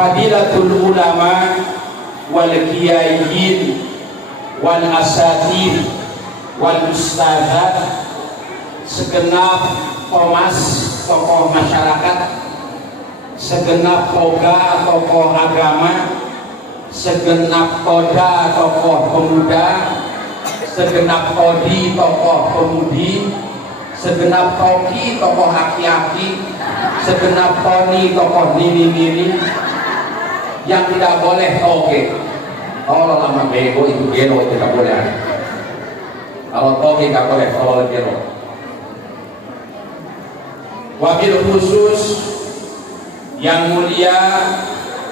fadilatul ulama wal kiaiyin wal asatir wal ustazat, segenap pomas tokoh masyarakat, segenap toga tokoh agama, segenap toda tokoh pemuda, segenap todi tokoh pemudi, segenap toki tokoh aki-aki, segenap toni tokoh nini-nini. Yang tidak boleh toge, kalau lama bego itu gelo tidak boleh. Kalau toge tidak boleh, kalau gelo. Wabil khusus yang mulia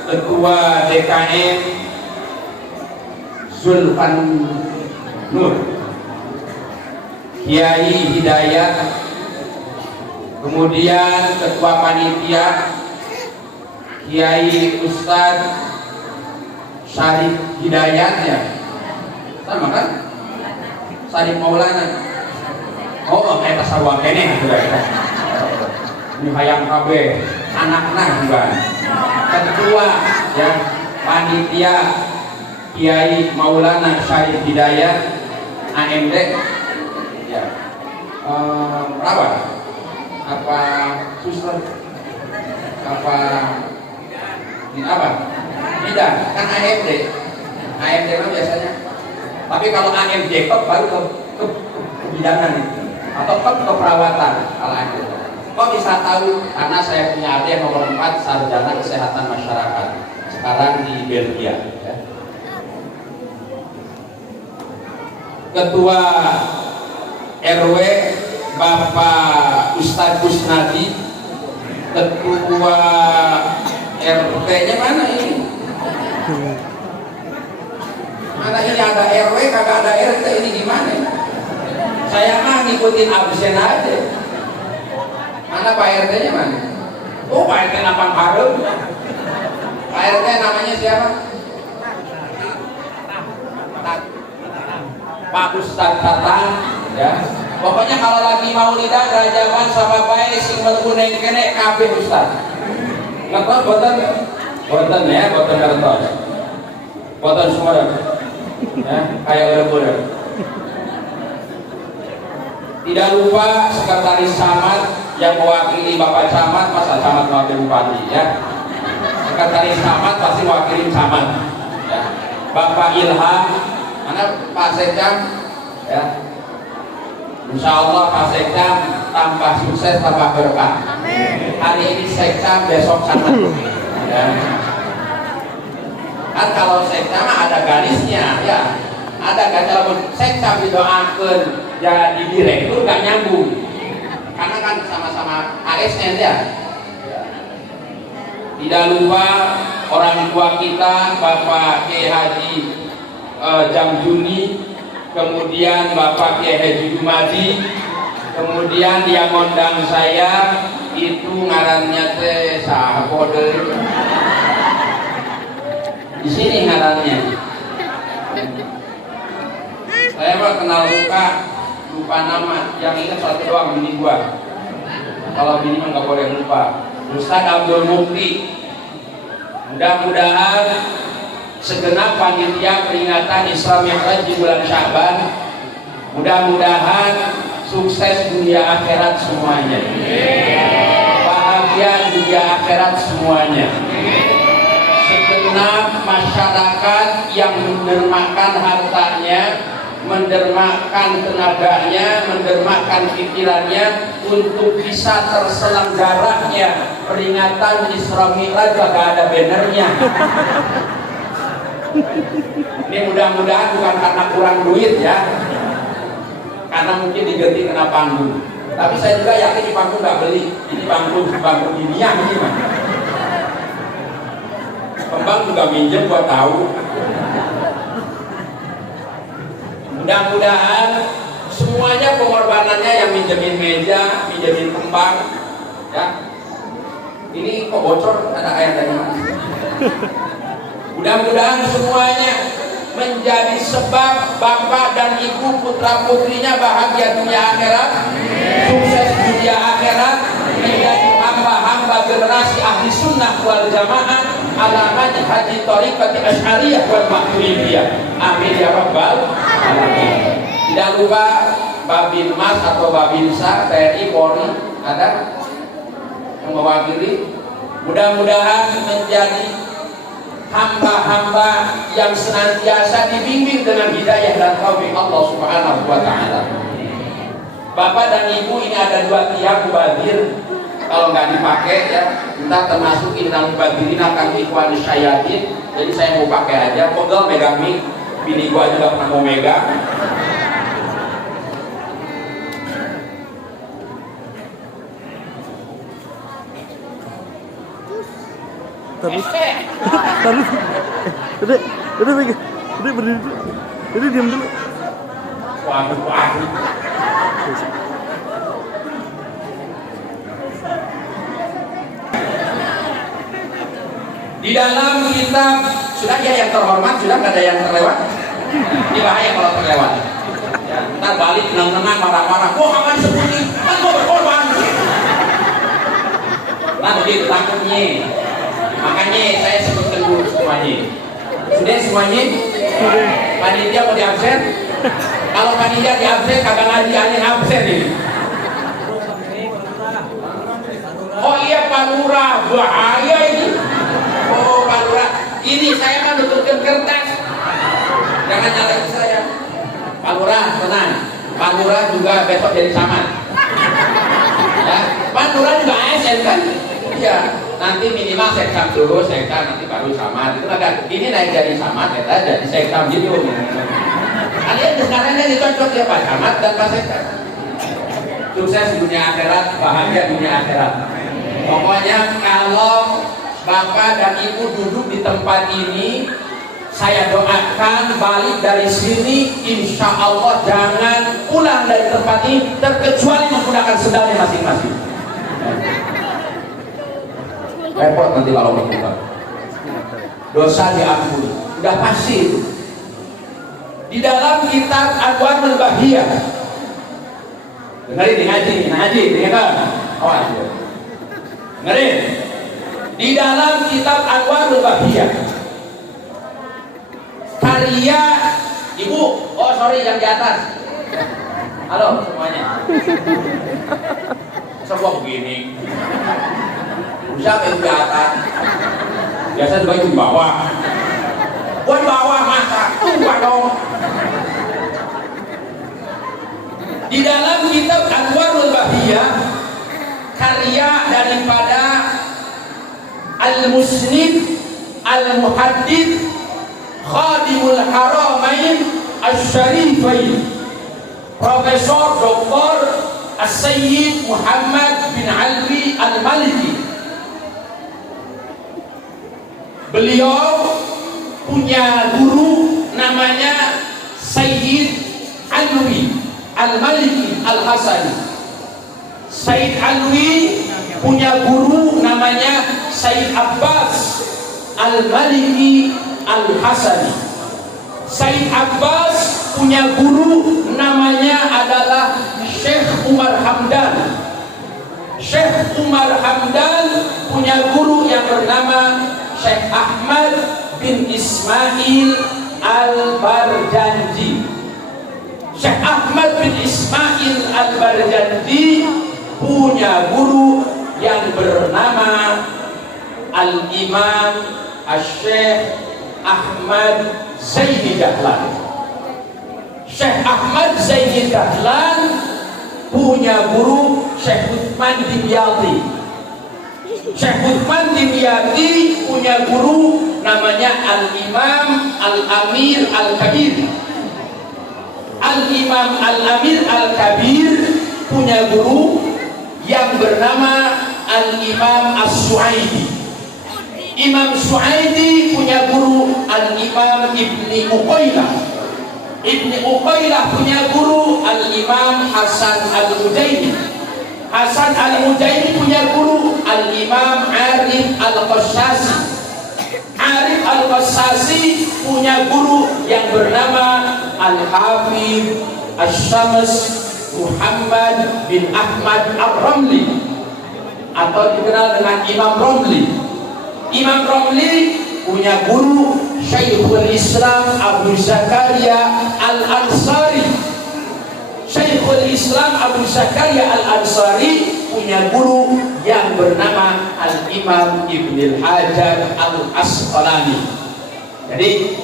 Ketua DKM Zulfan Nur Kiai Hidayat, kemudian Ketua Panitia Kiai Ustadz Syarif Hidayat, ya sama kan? Syarif Maulana. Oh, kayak tasawuf ini ini hayang KB anak-anak juga. Ketua ya Panitia Kiai Maulana Syarif Hidayat AMD, ya perawat apa suster apa ini apa bidan kan AMD mah biasanya, tapi kalau AMD baru ke bidanan itu atau keperawatan. Kalau AMD kok bisa tahu? Karena saya punya adik nomor 4 sarjana kesehatan masyarakat sekarang di Belgia, ya. Ketua RW Bapak Ustadz Kusnadi, Ketua RT-nya mana ini? Mana ini ada RW kagak ada RT, ini gimana? Saya mah ngikutin absen aja. Mana Pak RT-nya mana? Oh, Pak RT Napang Harum. Pak RT namanya siapa? Pak Ustadz Tatang, ya. Pokoknya kalau lagi maulidan rajaban sama bae sing berkuneng kene kabeh Ustaz. Ngertos boten? Boten ya, boten ngertos. Boten semua. Ya, kayak udah. Tidak lupa Sekretaris Camat yang mewakili Bapak Camat, masa Camat mewakili Bupati, ya. Sekretaris Camat pasti wakilin Camat, ya. Bapak Ilham, mana Pak Sekam, ya. Insya Allah Pak Sekam tambah sukses, tambah berkah. Hari ini Sekam, besok Camat, ya. Kan kalau Sekam ada garisnya, ya. Ada kan kalau Sekam didoakan jadi direktur gak nyambung, karena kan sama-sama ASN, ya. Tidak lupa orang tua kita Bapak Kiai Haji Jamjuni, kemudian Bapak Kiai Haji Dumadi, kemudian yang ngundang saya itu ngarannya teh Sahapode. Di sini ngarannya. Saya mah kenal lupa nama, yang ingat satu doang, bini gua. Kalau bini mah nggak boleh lupa. Ustaz Abdul Mukti. Mudah-mudahan segenap panitia peringatan Isra Mi'raj di bulan Sya'ban, mudah-mudahan sukses dunia akhirat semuanya, bahagia dunia akhirat semuanya. Segenap masyarakat yang mendermakan hartanya, mendermakan tenaganya, mendermakan pikirannya untuk bisa terselenggaranya peringatan Isra Mi'raj, gak ada bannernya. Ini mudah-mudahan bukan karena kurang duit, ya, karena mungkin diganti kena panggung. Tapi saya juga yakin di panggung gak beli. Ini panggung dunia ini mah. Pembang juga minjem buat tahu. Mudah-mudahan semuanya pengorbanannya, yang minjemin meja, minjemin kembang, ya. Ini kok bocor, ada air dari mana? Mudah-mudahan semuanya menjadi sebab bapak dan ibu putra putrinya bahagia dunia akhirat, sukses dunia akhirat, menjadi hamba-hamba generasi ahli sunnah wal jamaah, ala manhaji thariqati asy'ariyah wal maturidiyah. Amin ya rabbal alamin. Tidak lupa Babin Mas atau Babinsa TNI Polri ada yang mewakili. Mudah-mudahan menjadi hamba-hamba yang senantiasa dibimbing dengan hidayah dan taufik Allah Subhanahu wa taala. Bapak dan Ibu, ini ada 2 tiang mubadir, kalau nggak dipakai ya entah termasuk innal mubadirin akan ikhwan syayatin. Jadi saya mau pakai aja, pegel megang mic, bini gua juga pernah mau megang. Terus udah berdiri dulu, udah diam dulu. Waduh. Di dalam kitab, sudah ya yang terhormat, sudah nggak ada yang terlewat. Ini bahaya kalau terlewat. Ya, ntar balik tenang-tenang marah-marah. Kok akan seperti kan kok berkorban? Nah begitu takutnya. Makanya saya sebutkan dulu semuanya. Sudah semuanya? Panitia mau diabsen? Kalau panitia diabsen kagak ngaji aneh absen ini. Oh iya Pak Lurah, bahaya ini. Oh Pak Lurah, ini saya mah nutupkan kertas. Jangan nyalain saya. Pak Lurah tenang. Pak Lurah juga besok jadi camat. Ya, Pak Lurah juga ASN kan? Iya. Nanti minimal sekam dulu, sekam nanti baru camat. Itu agak ini naik jadi camat, kita jadi sekam gitu. Kalian sekarang ini cocok ya Pak Camat dan Pak Sekam. Sukses dunia akhirat, bahagia dunia akhirat. Pokoknya kalau Bapak dan Ibu duduk di tempat ini, saya doakan balik dari sini, insya Allah jangan pulang dari tempat ini terkecuali menggunakan sendalnya masing-masing. Repot nanti kalau begitu. Dosa diampuni, udah pasti. Di dalam kitab Anwarul Bahiyah, dengerin ngaji, dengar. Awas. Dengerin. Di dalam kitab Anwarul Bahiyah, karya Ibu, oh sorry yang di atas. Halo semuanya. Semua begini. Siapa yang di atas? Biasa juga itu di bawah. Gua di bawah masa, tunggu dong. Di dalam kitab Anwarul Bahiyah, karya daripada Al-Musnid Al-Muhaddits Khadimul Haramain Asy-Syarifain, Profesor Dr. As-Sayyid Muhammad bin Alwi Al-Maliki. Beliau punya guru namanya Sayyid Alwi Al-Maliki Al-Hasani. Sayyid Alwi punya guru namanya Sayyid Abbas Al-Maliki Al-Hasani. Sayyid Abbas punya guru namanya adalah Syekh Umar Hamdan. Syekh Umar Hamdan punya guru yang bernama Syekh Ahmad bin Ismail Al-Barjanji. Syekh Ahmad bin Ismail Al-Barjanji punya guru yang bernama Al-Imam Syekh Ahmad Zaini Dahlan. Syekh Ahmad Zaini Dahlan punya guru Syekh Uthman Dimyati. Syekh Uthman Dimyati punya guru namanya Al-Imam Al-Amir Al-Kabir. Al-Imam Al-Amir Al-Kabir punya guru yang bernama Al-Imam As-Su'aidi. Imam Su'aidi punya guru Al-Imam Ibni Uqailah. Ibni Uqailah punya guru Al-Imam Hasan Al-Ujaini. Hasan Al-Ujaini punya guru Al-Imam Arif Al-Qassasi. Arif Al-Qassasi punya guru yang bernama Al-Hafidh Asy-Syams Muhammad bin Ahmad Ar-Ramli atau dikenal dengan Imam Ramli. Imam Romli punya guru Syekhul Islam Abu Zakaria Al-Ansari. Syekhul Islam Abu Zakaria Al-Ansari punya guru yang bernama Al-Imam Ibnul Hajar Al-Asqalani. Jadi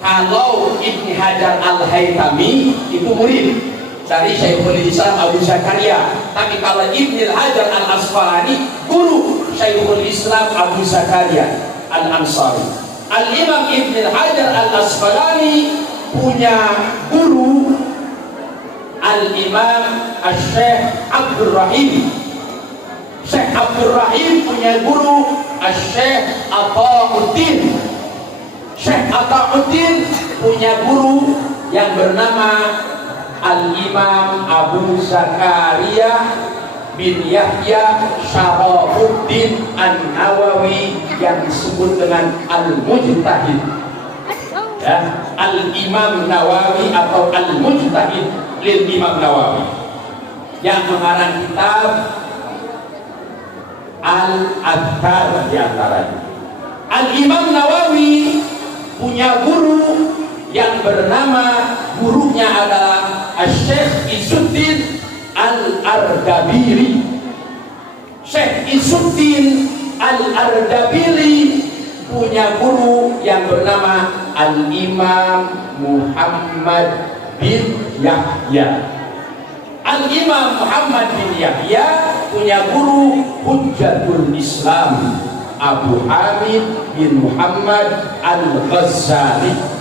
kalau Ibnu Hajar Al-Haytami itu murid dari Syekhul Islam Abu Zakaria, tapi kalau Ibnu Hajar Al-Asqalani guru Syekhul Islam Abu Zakaria Al-Ansari. Al-Imam Ibnu Hajar Al-Asqalani punya guru Al-Imam Syekh Abdul Rahim. Syekh Abdul Rahim punya guru Syekh Atauddin. Syekh Atauddin punya guru yang bernama Al-Imam Abu Zakaria bin Yahya Syarafuddin An-Nawawi yang disebut dengan Al-Mujtahid. Ya, Al-Imam Nawawi atau Al-Mujtahid lil Imam Nawawi yang mengarang kitab Al-Adhkar di antaranya. Al-Imam Nawawi punya guru yang bernama, gurunya adalah Syekh Izzuddin Al-Ardabili. Syekh Izzuddin Al-Ardabili punya guru yang bernama Al-Imam Muhammad bin Yahya. Al-Imam Muhammad bin Yahya punya guru Hujjatul Islam Abu Hamid bin Muhammad Al-Ghazali.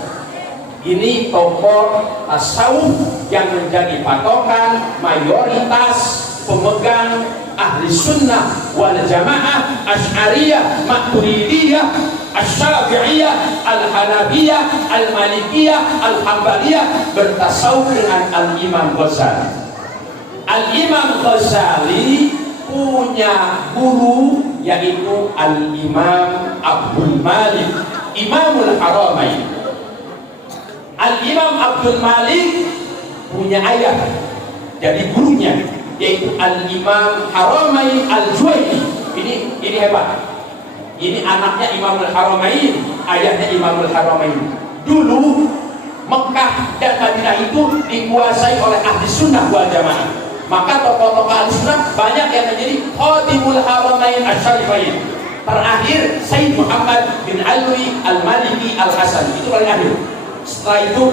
Ini tokoh tasawuf yang menjadi patokan mayoritas pemegang ahli sunnah wal jamaah, Asy'ariyah, Maturidiyah, Asy-Syafi'iyah, Al-Hanafiyah, Al-Malikiyah, Al-Hambaliyah bertasawuf dengan Al-Imam Ghazali. Al-Imam Ghazali punya guru yaitu Al-Imam Abdul Malik, Imamul Haramain. Al-Imam Abdul Malik punya ayah jadi gurunya yaitu Al-Imam Haramain Al-Juwaini. Ini hebat. Ini anaknya Imamul Haramain, ayahnya Imamul Haramain. Dulu Mekah dan Madinah itu dikuasai oleh ahli sunnah wal jamaah. Maka tokoh-tokoh ahli sunnah banyak yang menjadi Khatimul Haramain Asy-Syarifain. Terakhir Sayyid Muhammad bin Alwi Al-Maliki Al-Hasan, itu paling akhir. Setelah itu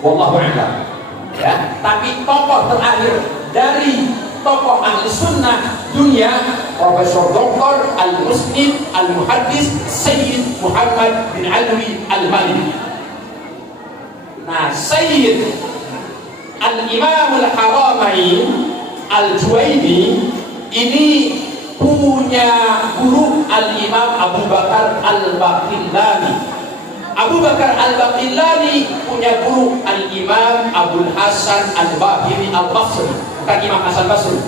wallahu a'lam. Ya, tapi tokoh terakhir dari tokoh ahli sunnah dunia Profesor Dr. Al-Musnid Al-Muhaddis Sayyid Muhammad bin Alwi Al-Maliki. Nah, Sayyid Al-Imam Al-Haramain Al-Juwaini ini punya guru Al-Imam Abu Bakar Al-Baqillani. Abu Bakar Al-Baqillani punya guru Al-Imam Abdul Hasan Al-Bahili Al-Basri, bukan Imam Hasan Basri,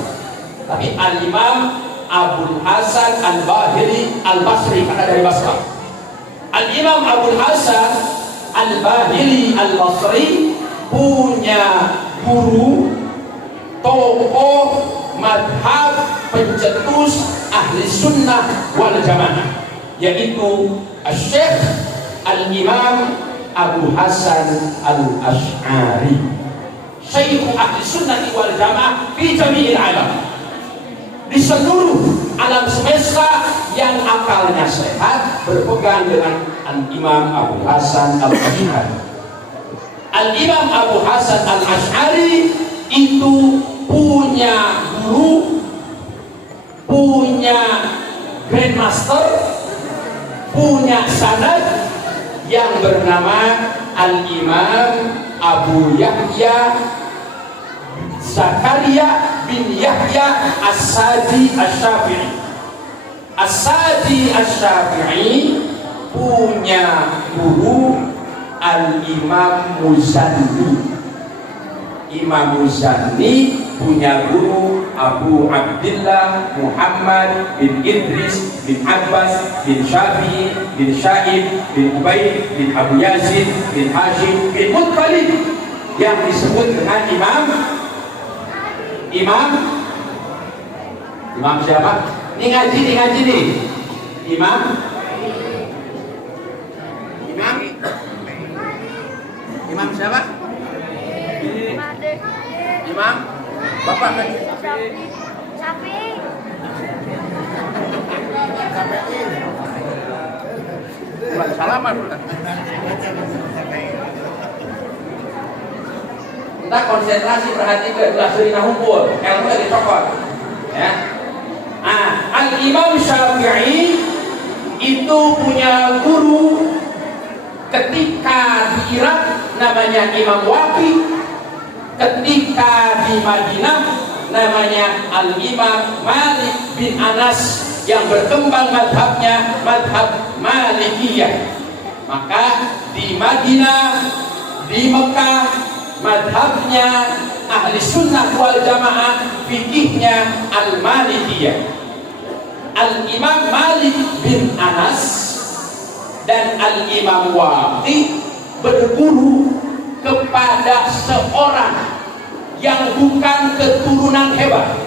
tapi Al-Imam Abdul Hasan Al-Bahili Al-Basri karena dari Basrah. Al-Imam Abdul Hasan Al-Bahili Al-Basri punya guru tokoh madhab pencetus ahli sunnah wal jamaah yaitu Syekh Al-Imam Abu Hasan Al-Asy'ari, Syekh ahli sunnah wal jamaah fi jami'il alam, di seluruh alam semesta yang akalnya sehat berpegang dengan Al-Imam Abu Hasan Al-Asy'ari. Al-Imam Abu Hasan Al-Asy'ari itu punya guru, punya grandmaster, punya sanad yang bernama Al-Imam Abu Yahya Zakaria bin Yahya As-Sadi Asy-Syafi'i. As-Sadi Asy-Syafi'i punya guru Al-Imam Muzanni. Imam Muzanni punya guru Abu Abdillah Muhammad bin Idris bin Abbas bin Syafi'i bin Syaib bin Ubaid bin Abu Yazid bin Hashim bin Muttalib yang disebut dengan Imam siapa? Ini ngaji nih. Imam Imam siapa? Made. Imam? Bapak kan? Sapi. Salaman. Kita konsentrasi perhatikan kelas sering hukum. Ilmu lagi cokot. Ya. Al-Imam Syafi'i itu punya guru ketika di Irak namanya Imam Waqi, ketika di Madinah namanya Al-Imam Malik bin Anas yang berkembang madhabnya madhab Malikiyah. Maka di Madinah, di Mekah madhabnya ahli sunnah wal jamaah, fikihnya Al-Malikiyah. Al-Imam Malik bin Anas dan Al-Imam Waqi berguru kepada seorang yang bukan keturunan hebat.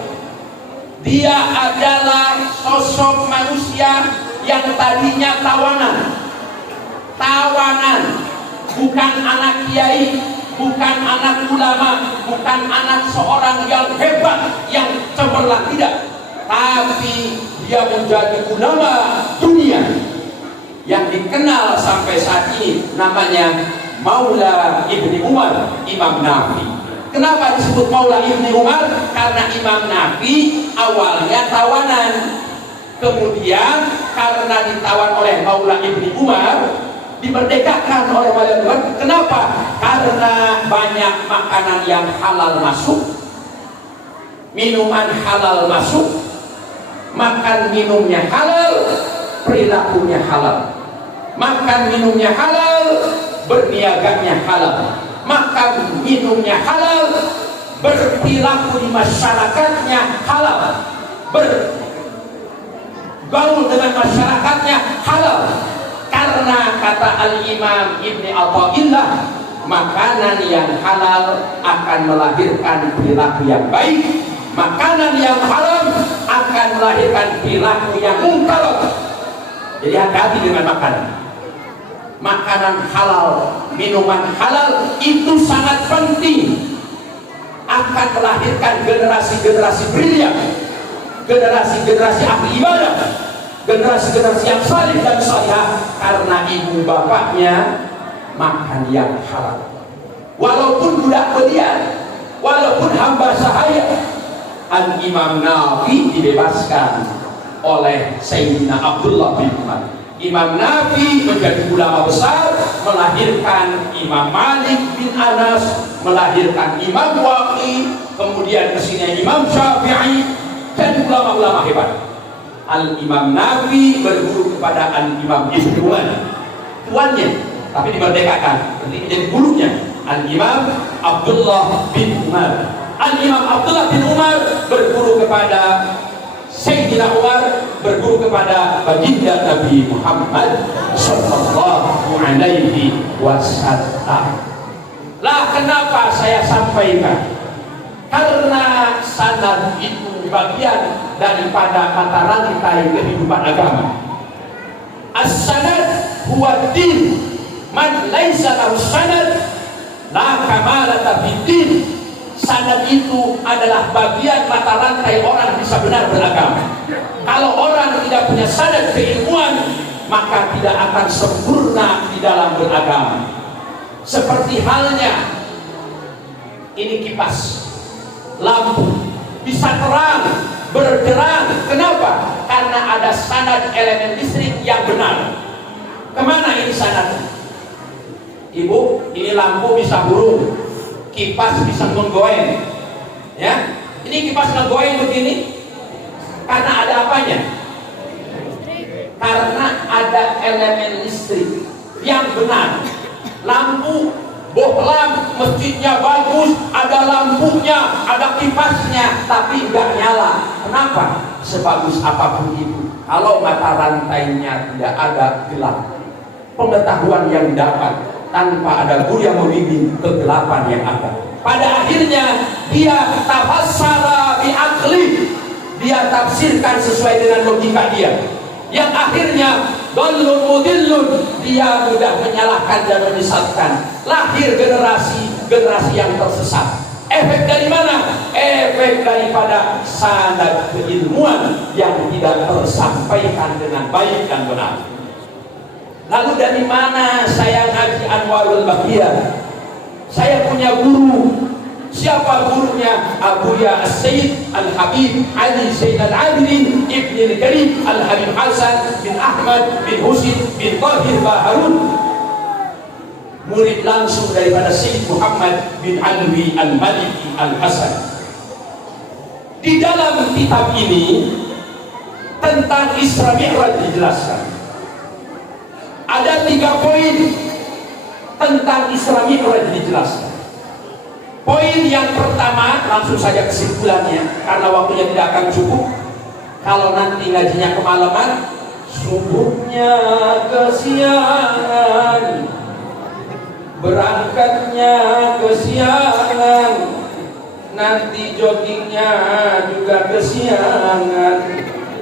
Dia adalah sosok manusia yang tadinya tawanan, bukan anak kiai, bukan anak ulama, bukan anak seorang yang hebat, yang cemerlang, tidak. Tapi dia menjadi ulama dunia yang dikenal sampai saat ini, namanya Maula Ibni Umar, Imam Nafi. Kenapa disebut Maula Ibni Umar? Karena Imam Nafi awalnya tawanan, kemudian karena ditawan oleh Maula Ibni Umar, dimerdekakan oleh Maula Ibni Umar. Kenapa? Karena banyak makanan yang halal masuk, minuman halal masuk, makan minumnya halal, perilakunya halal. Makan minumnya halal, berniaganya halal. Makan minumnya halal, berperilaku di masyarakatnya halal, bergaul dengan masyarakatnya halal. Karena kata Al-Imam Ibni Athaillah, makanan yang halal akan melahirkan perilaku yang baik, makanan yang haram akan melahirkan perilaku yang munkar. Jadi hati-hati dengan makanan. Makanan halal, minuman halal itu sangat penting, akan melahirkan generasi-generasi brilian, generasi-generasi ahli ibadah, generasi-generasi yang salih dan salihah, karena ibu bapaknya makan yang halal. Walaupun budak belian, walaupun hamba sahaya, Al-Imam Nafi dibebaskan oleh Sayyidina Abdullah bin Umar. Imam Nafi menjadi ulama besar, melahirkan Imam Malik bin Anas, melahirkan Imam Waqi, kemudian kesini Imam Syafi'i, dan ulama-ulama hebat. Al-Imam Nafi berguru kepada Al-Imam Ibnu Umar, tuannya, tapi dimerdekakan, berarti menjadi gurunya Al-Imam Abdullah bin Umar. Al-Imam Abdullah bin Umar berguru kepada Sayyidina Umar, berguru kepada baginda Nabi Muhammad sallallahu alaihi wasallam. Lah kenapa saya sampaikan? Karena sanad itu bagian daripada mata rantai kehidupan agama. As-sanad huwa din, man laisa lahu sanad la kamalata bid-din. Sanad itu adalah bagian mata rantai orang bisa benar beragama. Kalau orang tidak punya sanad keilmuan, maka tidak akan sempurna di dalam beragama. Seperti halnya ini kipas, lampu bisa terang, berderang. Kenapa? Karena ada sanad elemen listrik yang benar. Kemana ini sanad? Ibu, ini lampu bisa burung, kipas bisa menggoyang, ya. Ini kipas menggoyang begini karena ada apanya? Karena ada elemen listrik yang benar. Lampu bohlam, masjidnya bagus, ada lampunya, ada kipasnya, tapi enggak nyala. Kenapa? Sebagus apapun itu, kalau mata rantainya tidak ada, gelap. Pengetahuan yang dapat tanpa ada guru yang membimbing, kegelapan yang ada. Pada akhirnya dia tafassara bi aqli, dia tafsirkan sesuai dengan logika dia, yang akhirnya Dhallun mudillun, dia mudah menyalahkan dan menyesatkan. Lahir generasi yang tersesat. Efek dari mana? Efek daripada sanad keilmuan yang tidak tersampaikan dengan baik dan benar. Lalu dari mana saya ngaji Anwarul Bahiyah? Saya punya guru. Siapa gurunya? Abuya As-Sayyid Al-Habib Ali Zain Al-Abidin Ibn Al-Karim Al-Habib Hasan bin Ahmad bin Husin bin Tahir Baharun, murid langsung daripada Sayyid Muhammad bin Alwi Al-Maliki Al-Hasan. Di dalam kitab ini tentang Isra Mi'raj dijelaskan. Ada 3 poin tentang Isra Mi'raj dijelaskan. Poin yang pertama, langsung saja kesimpulannya karena waktunya tidak akan cukup. Kalau nanti ngajinya kemalaman, subuhnya kesiangan, berangkatnya kesiangan, nanti joggingnya juga kesiangan,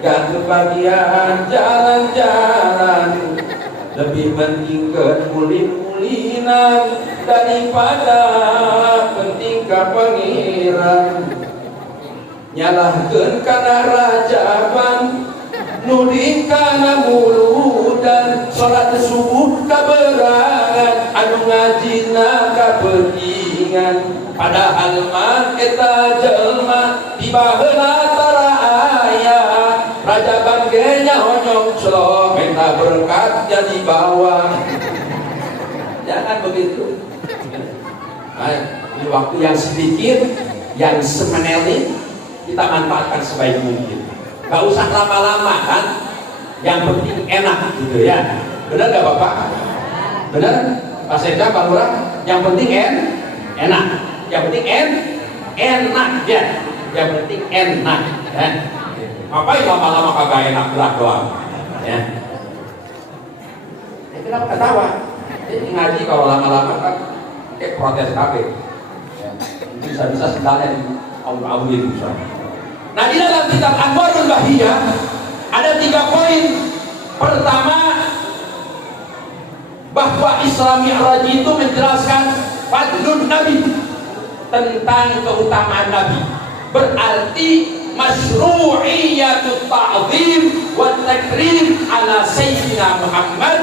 gak kebagian jalan-jalan. Lebih penting mulin-mulinan daripada penting ka pangeran. Nyalahkeun kana rajaban, nuding kana muludan, salat subuh kaberangan, anu ngajina kapentingan. Padahal mah eta jelma tiba heula tara aya, rajaban ge nyahonyong celok, minta berkat jadi bawah. Jangan begitu. Nah, di waktu yang sedikit, yang semenelin, kita manfaatkan sebaik mungkin. Gak usah lama-lama kan, yang penting enak gitu ya. Benar gak Bapak? Benar? Pak Sekda, Pak Lurah? Yang penting enak. Yang penting enak ya. Yang penting enak ya. Ngapain lama-lama kagak enak, berat doang ya. Kenapa ketawa? Jadi ngaji kalau lama-lama kan kayak protes kabeh. Bisa-bisa sebenarnya di awal-awal itu. Nah, di dalam kitab Anwarul Bahiyah ada 3 poin. Pertama, bahwa Isra Mi'raj itu menjelaskan fadlun Nabi, tentang keutamaan Nabi. Berarti masyru'iyatut ta'zim wa takrim ala Sayyidina Muhammad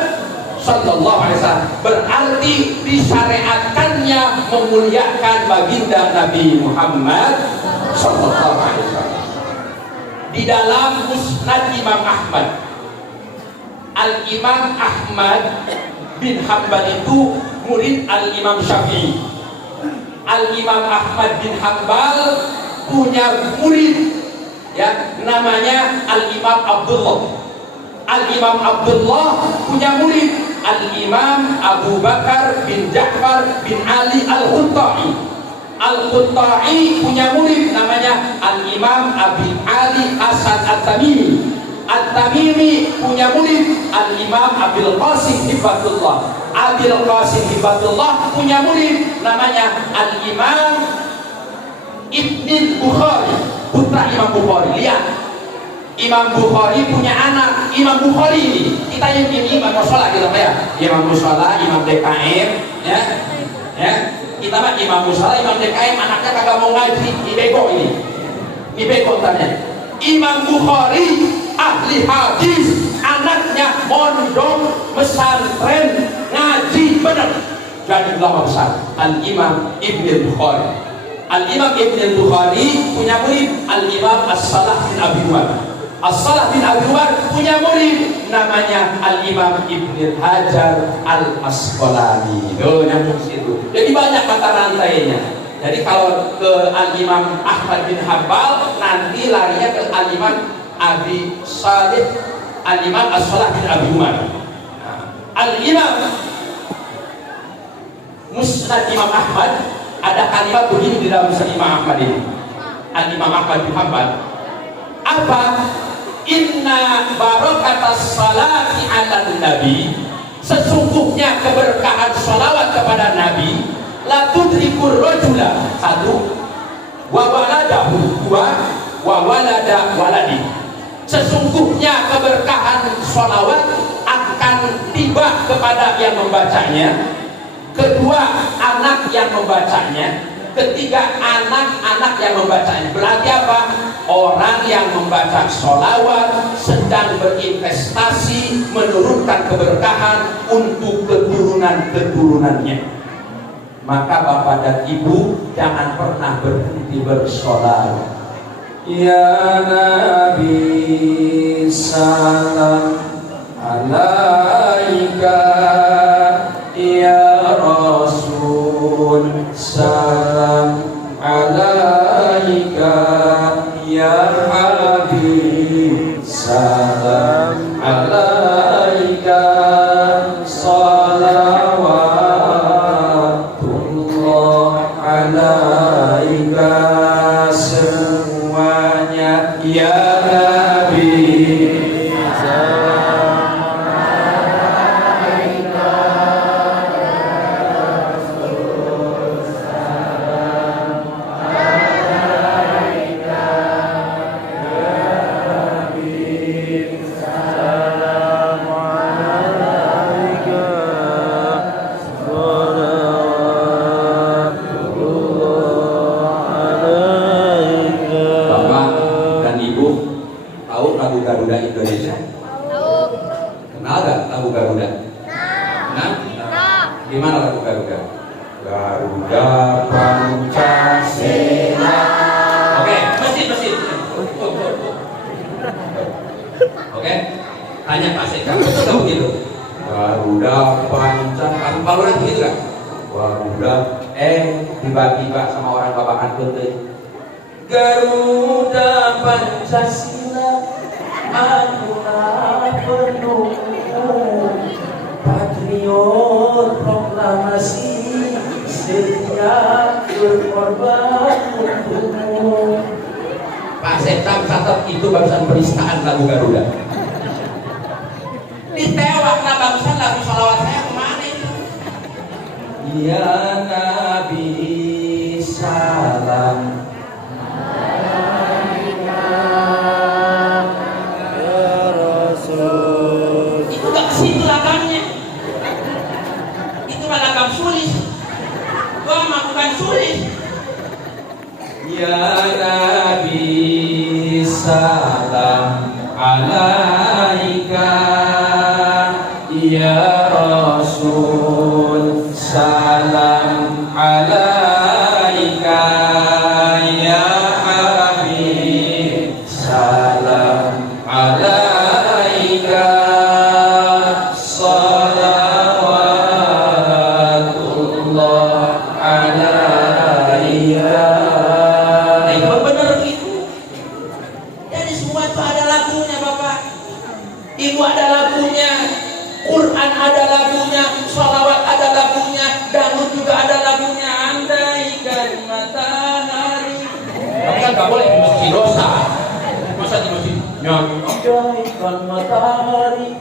sallallahu alaihi wasallam. Berarti disyariatkannya memuliakan baginda Nabi Muhammad sallallahu alaihi wasallam. Di dalam Musnad Imam Ahmad, Al-Imam Ahmad bin Hanbal itu murid Al-Imam Syafi'i. Al-Imam Ahmad bin Hanbal punya murid ya, namanya Al-Imam Abdullah. Al-Imam Abdullah punya murid Al-Imam Abu Bakar bin Ja'far bin Ali Al-Khutta'i. Al-Khutta'i punya murid namanya Al-Imam Abi Ali Hasan At-Tamimi. At-Tamimi punya murid Al-Imam Abil Qasim Hibatullah. Abil Qasim Hibatullah punya murid namanya Al-Imam Ibn Bukhari, putra Imam Bukhari. Lihat, Imam Bukhari punya anak. Imam Bukhari ini, kita yang imam musola gitu ya. Imam musola, Imam DKM ya. Ya. Kita mah imam musola, imam DKM, anaknya kagak mau ngaji, ibeko ini. Ibeko tanya. Imam Bukhari ahli hadis, anaknya mondok pesantren ngaji bener, jadi ulama besar. Al-Imam Ibn Bukhari. Al-Imam Ibn Bukhari punya murid Al-Imam As-Salah bin Abi Umar. As-Salah bin Abi Umar punya murid namanya Al-Imam Ibn Hajar Al-Asqalani. Oh, nyambung situ. Jadi banyak mata rantainya. Jadi kalau ke Al-Imam Ahmad bin Hanbal, nanti larinya ke Al-Imam Abi Salih, Al-Imam As-Salah bin Abi Umar. Al-Imam Musnad Imam Ahmad, ada kalimat begini di dalam Musnad Imam Ahmad ini. Al-Imam Ahmad bin Hanbal, apa? Inna barakatas salati ala nabi, sesungguhnya keberkahan salawat kepada Nabi, la tudrikur rajula, 1, wa waladahu, 2, wa walada waladi. Sesungguhnya keberkahan salawat tiba kepada yang membacanya, kedua anak yang membacanya, ketiga anak-anak yang membacanya. Berarti apa? Orang yang membaca sholawat sedang berinvestasi menurunkan keberkahan untuk keturunan-keturunannya. Maka bapak dan ibu jangan pernah berhenti bersolawat. Ya Nabi salam alaika, ya Rasul salam alaika, ya Habib salam alaika, salawatullah alaika semuanya, ya Nabi Garuda Indonesia. Kenal gak lagu Garuda? Nah, gimana lagu Garuda? Garuda Pancasila. Oke, mesin. Oke, tanya Pak Sekar, betul gak begitu? Garuda Pancasila. Kalau orang begitu kan? Garuda, tiba-tiba sama orang babakan tuh. Garuda Pancasila, akulah penuh patriot proklamasi, setia berkorban untukmu. Pak Setam catat itu barusan penistaan lagu Garuda. Ditewak lah barusan lagu salawat saya kemana itu? Ya Nabi salam itu lagamnya, itu mah lagam sulis, doa mah bukan sulis. Ya Nabi salam alaika, ya Rasul salam alaika, ya Habib salam alaika, Ibu ada lagunya, Quran ada lagunya, sholawat ada lagunya, dangdut juga ada lagunya. Andaikan matahari. Tapi kan gak boleh di masjid, dosa. Masa di masjid? Andaikan matahari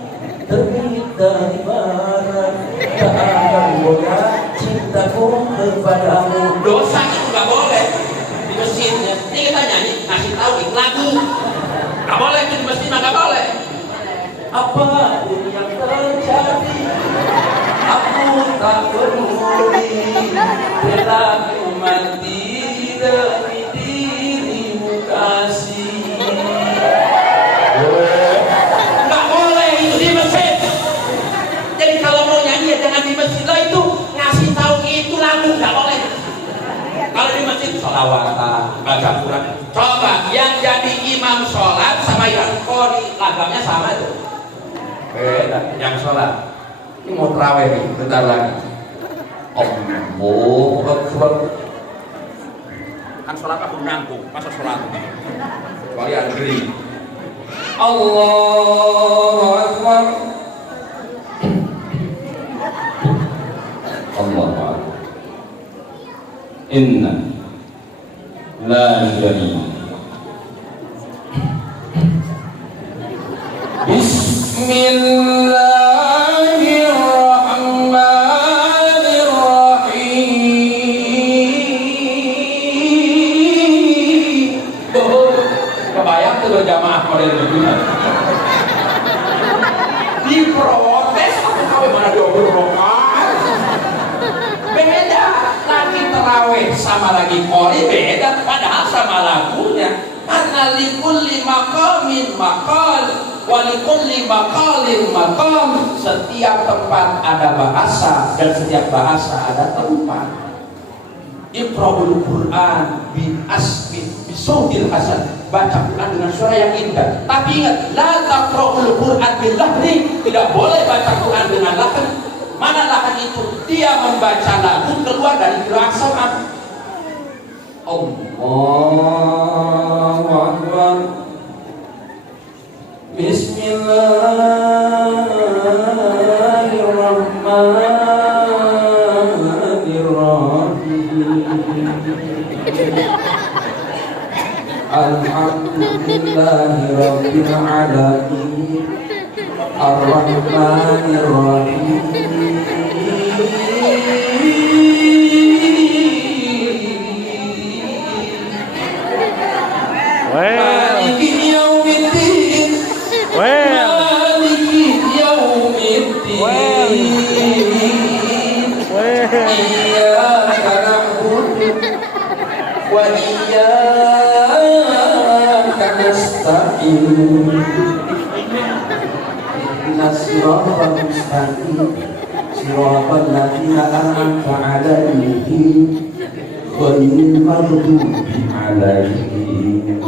terbit dari barat, tak akan goda cintaku kepadamu. Dosa itu gak boleh di masjidnya. Ini kita nyanyi, ngasih tahu itu lagu. Gak boleh di masjid, mah gak boleh. Apapun yang terjadi, aku tak peduli, perilaku mati demi dirimu kasih. Nggak boleh itu di masjid. Jadi kalau mau nyanyi ya jangan di masjid lah, itu ngasih tahu itu lagu nggak boleh. Kalau di masjid sholawatan, baca Quran. Coba yang jadi imam sholat sama yang qori lagamnya sama tuh. Beda, yang sholat ini mau terawih nih, bentar lagi. Allahu Akbar. Kan sholat aku nanggung, masa sholat kalian geli. Allahu Akbar. Allahu Akbar. Inna la syarika Bismillahirrahmanirrahim. Kebayang tuh berjamaah model begini. Diprotes atau Karena likulli maqamin maqal wa likulli maqalin maqam. Setiap tempat ada bahasa dan setiap bahasa ada tempat. Iqra'ul Qur'an bisautil hasan. Baca Quran dengan suara yang indah. Tapi ingat, la taqra'ul Qur'an bil lahni. Tidak boleh baca Quran dengan lahn. Mana lahn itu? Dia membaca lagu keluar dari keraksaan. Allahu Akbar. Bismillahirrahmanirrahim. Alhamdulillahi rabbil alamin. Ar-Rahmanir-Rahim. Maliki yaumiddin. Maliki yaumiddin. Iyyaka na'budu wa iyyaka nasta'in. Ihdinas siratal mustaqim. Siratal ladzina an'amta 'alaihim ghairil maghdubi 'alaihim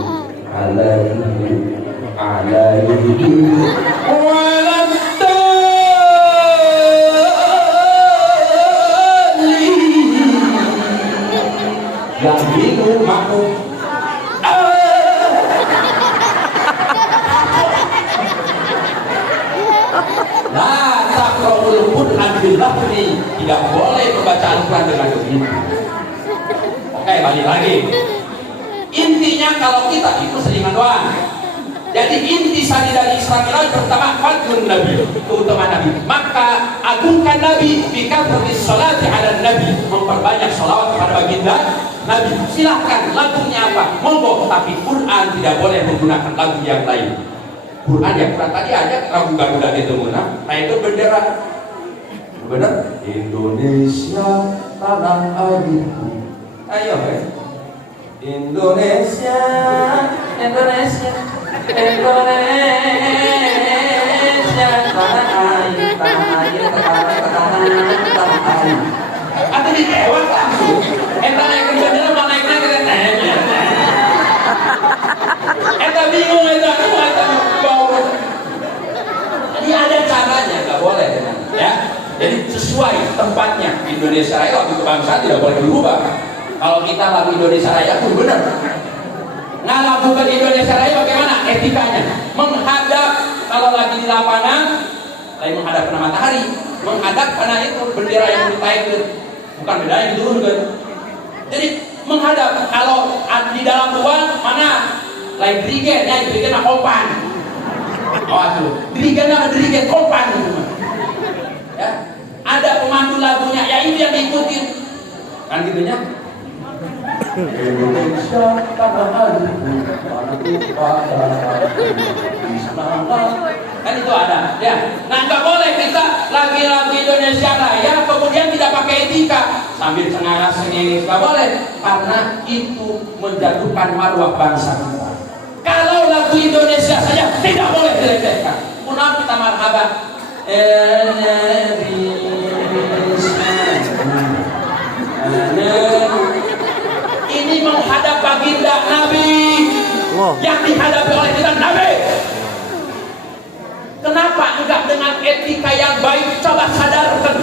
yang bingung makmum. Nah, taqra'ul Qur'an bil lahni. Tidak boleh membaca Al-Quran dengan begitu. Oke, balik lagi. Intinya kalau kita itu seringan doang. Jadi inti dari Islam pertama fadlun Nabi, keutamaan Nabi. Maka agungkan Nabi, bikathrati sholati ala Nabi, memperbanyak sholawat kepada baginda Nabi. Silahkan lagunya apa, monggo. Tapi Quran tidak boleh menggunakan lagu yang lain. Quran yang tadi aja lagu Garuda itu guna. Nah itu bendera, benar? Indonesia tanah airku. Ayo, Indonesia, Indonesia, Indonesia, tanah air, tanah air, tanah air. Ada di lewat langsung. Entah naik ke bendera, mau naiknya ke tanya. Entah bingung, entah bau. Ini ada caranya, nggak boleh, ya. Jadi sesuai tempatnya. Indonesia Raya lagu kebangsaan tidak boleh berubah. Kalau kita lagu Indonesia Raya pun benar. Nah, lagu Indonesia Raya bagaimana etikanya? Menghadap, kalau lagi di lapangan, lain menghadap kena matahari, menghadap karena itu bendera yang ditaikkan, bukan bendera yang diturunkan. Jadi menghadap. Kalau di dalam ruang mana? Lain dirigen, ya dirigen kompan. Oh tuh, dirigen kompan. Ya, ada pemandu lagunya, ya itu yang diikutin. Kan gitunya. Indonesia tanah airku, kan itu ada, ya. Nah nggak boleh kita lagi lagu Indonesia Raya kemudian tidak pakai etika sambil cengang-cengeng, nggak boleh, karena itu menjatuhkan marwah bangsa kita. Kalau lagu Indonesia saja tidak boleh dilecehkan. Punah kita marhaban. Ini menghadap baginda Nabi, yang dihadapi oleh kita Nabi. Kenapa enggak dengan etika yang baik? Coba sadarkan,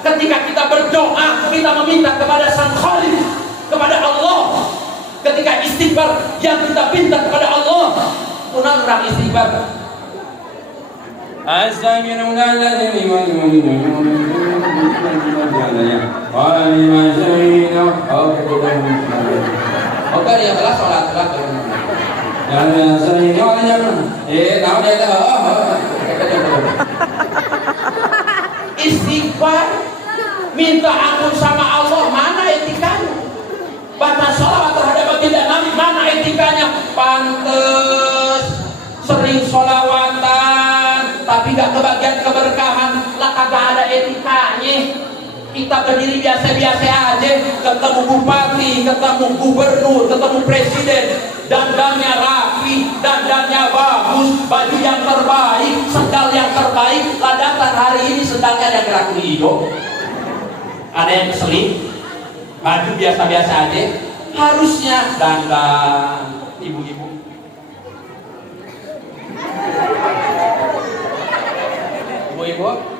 ketika kita berdoa, kita meminta kepada Sang Khalik, kepada Allah. Ketika istighfar, yang kita minta kepada Allah, punah orang istighfar. Oke, yang jelas sholat. Istighfar, minta ampun sama Allah, mana etikanya? Baca sholawat terhadap baginda Nabi, mana etikanya? Pantes sering sholawatan tapi gak kebagian keberkahan, lah kagak ada etikanya. Kita berdiri biasa-biasa aja, ketemu bupati, ketemu gubernur, ketemu presiden, dandannya rapi, dandannya bagus, baju yang terbaik, sendal yang terbaik. Lah datang hari ini sendalnya ada gerak hijau. Ada yang keselip, baju biasa-biasa aja. Harusnya dandan ibu-ibu. Ibu-ibu.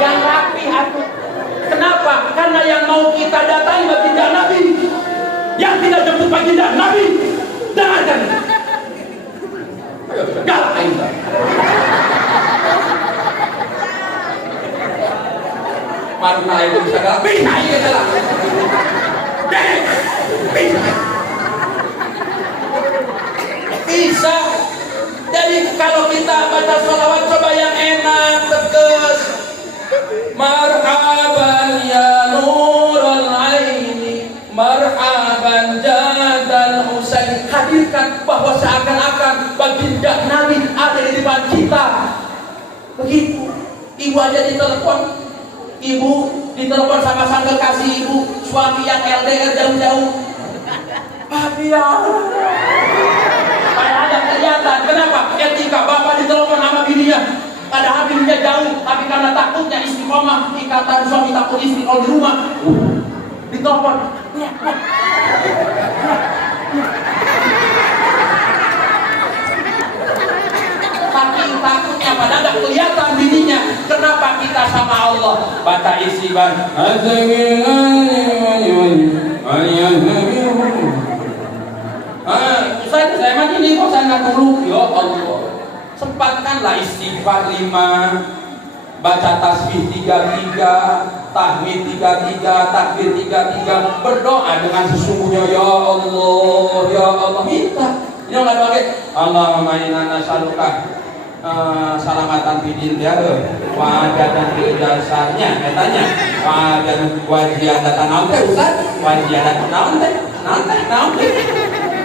Yang rapi atuh. Kenapa? Karena yang mau kita datangi baginda Nabi, yang tidak jemput baginda Nabi, jangan. Galak aja. Mana itu bisa galak? Bisa ya galak. Bisa. Jadi kalau kita baca sholawat coba yang enak, tegas. Marhaban ya nurul aini, marhaban jadal Husain. Hadirkan bahwa seakan-akan baginda Nabi ada di depan kita. Begitu. Ibu aja ditelepon, ibu ditelepon sama sang kekasih ibu, suami yang LDR jauh-jauh. Papi ya, ada kelihatan. Kenapa? Ketika bapak ditelepon sama bininya, padahal bininya jauh, tapi karena takutnya istiqomah, ikatan suami takut istri kalau di rumah, ditelepon. Tapi takutnya padahal gak kelihatan bininya. Kenapa? Kita sama Allah. Baca isi ban. Saya mah ini kok saya nggak perlu. Ya Allah, sempatkanlah istighfar 5, baca tasbih 33, tahmid 33, takbir 33, berdoa dengan sesungguhnya. Ya Allah, minta. Ini nggak pakai Allahumma inna nas'aluka salamatan fidil ya, wajatan ijazahnya, katanya wajidatan naon teh Ustaz, wajidatan naon teh.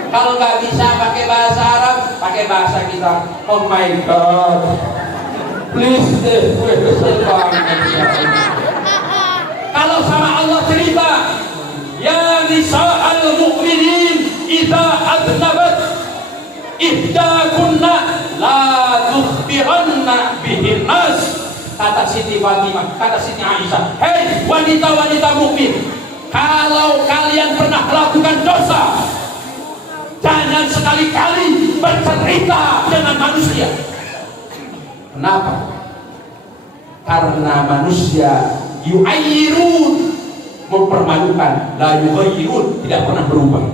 Kalau nggak bisa pakai bahasa Arab, pakai bahasa kita. Oh my God, please deh, kalau sama Allah cerita, ya nisa'al mu'minin idza adnabat ihdakunna la tukhbiranna bihin nas. Kata Siti Fatimah, kata Siti Aisyah, hei wanita-wanita mukmin, kalau kalian pernah melakukan dosa, jangan sekali-kali bercerita dengan manusia. Kenapa? Karena manusia yu'ayyirun, mempermalukan, la yughayyirun, tidak pernah berubah.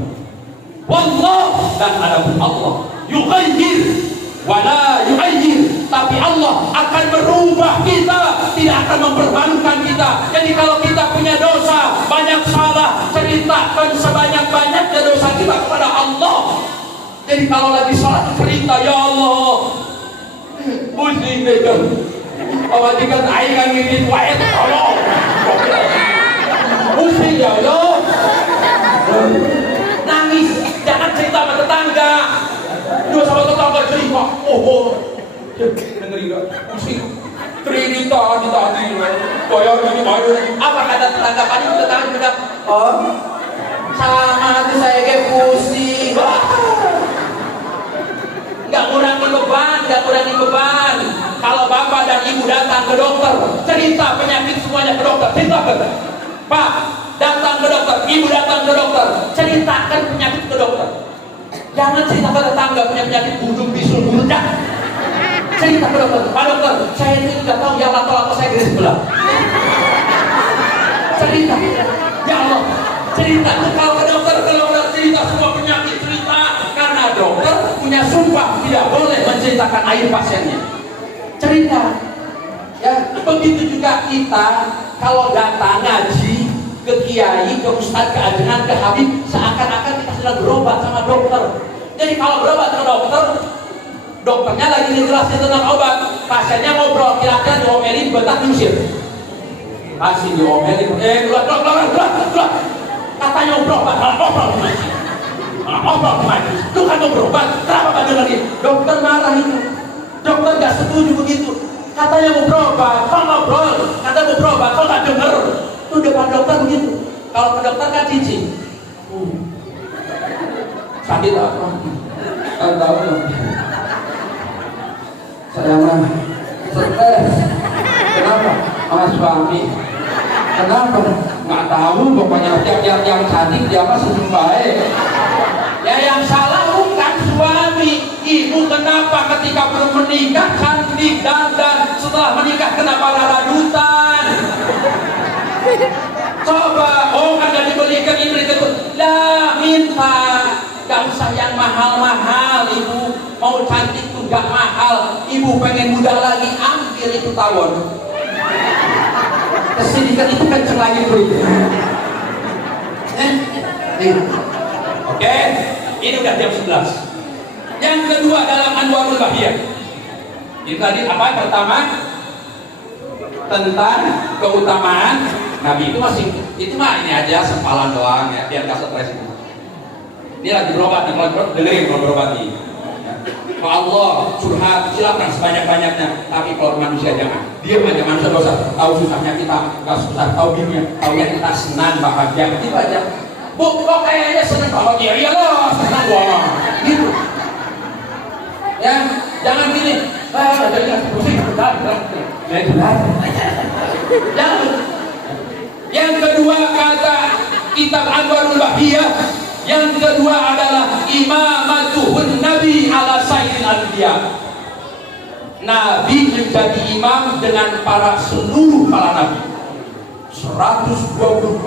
Wallah, dan adapun Allah yughayyir wala yughayyir, tapi Allah akan merubah kita, tidak akan mempermalukan kita. Jadi kalau kita punya dosa, banyak salah, ceritakan sebanyak-banyaknya dosa kita kepada Allah. Jadi kalau lagi salat cerita, ya Allah, pusing deh kan, awajikan aing kan ngidit wae tolong, pusing ya Allah. Nangis, jangan cerita sama tetangga. Dua sama tetangga cerita, dengerin gak? Pusing, cerita di tadi, bayar ini bayar. Apa kata tetangga tadi? Tetangga juga, sama tuh saya kayak pusing. Gak ngurangin beban. Kalau bapak dan ibu datang ke dokter, cerita penyakit semuanya ke dokter, cerita Pak, datang ke dokter, ibu datang ke dokter, ceritakan penyakit ke dokter. Jangan cerita ke tetangga punya penyakit buduk bisul budak. Cerita ke dokter, Pak dokter, saya ini nggak tahu ya lato-lato saya di sebelah. Cerita, ya Allah, cerita. Kalau ke dokter cerita semua penyakit, cerita. Karena dokter punya sumpah tidak boleh menceritakan aib pasiennya. Cerita. Ya, begitu juga kita kalau datang ngaji ke kiai, ke ustadz, ke ajengan, ke habib, seakan-akan kita sedang berobat sama dokter. Jadi kalau berobat ke dokter, dokternya lagi ngejelasin tentang obat, pasiennya ngobrol, kira-kira diomelin, betah diusir. Kasih diomelin, keluar. Katanya mau berobat, malah ngobrol di masjid. Malah ngobrol di masjid. Lu kan mau berobat, kenapa gak dengerin? Dokter marah itu. Dokter gak setuju begitu. Katanya mau berobat, kok ngobrol. Katanya mau berobat, kok gak denger. Itu depan dokter begitu. Kalau ke dokter kan cincin. Sakit apa? Kan tahu dong. Saya mah stres. Kenapa? Sama suami. Kenapa? Nggak tahu. Pokoknya yang cantik dia mah senyum baik. Ya yang salah bukan suami. Ibu kenapa ketika belum menikah cantik dandan, setelah menikah kenapa laradutan? Coba, oh kan gak dibelikan ini itu. Lah minta. Gak usah yang mahal-mahal. Ibu mau cantik tuh gak mahal. Ibu pengen muda lagi, ambil itu tawon. Kesedihan itu kenceng lagi beri. Oke, ini udah jam 11. Yang kedua dalam Anwarul Bahiyah. Ini tadi apa? Pertama tentang keutamaan Nabi. Itu mah ini aja sempalan doang ya, biar gak stres itu. Ini lagi berobat nih, kalau dengerin kalau berobat nih. Kalau Allah curhat silakan sebanyak-banyaknya, tapi kalau manusia jangan. Diam aja, manusia gak usah tahu susahnya kita, gak usah tahu bingung, taunya kita senang bahagia, gitu aja. Bu, kok kayaknya senang bahagia? Iya loh, senang gua. Gitu. Ya, jangan gini. Jangan. Yang kedua kata kitab Anwarul Bahiyah. Yang kedua adalah imamatuhun Nabi ala sayyidil anbiya. Nabi menjadi imam dengan seluruh para nabi. 124.000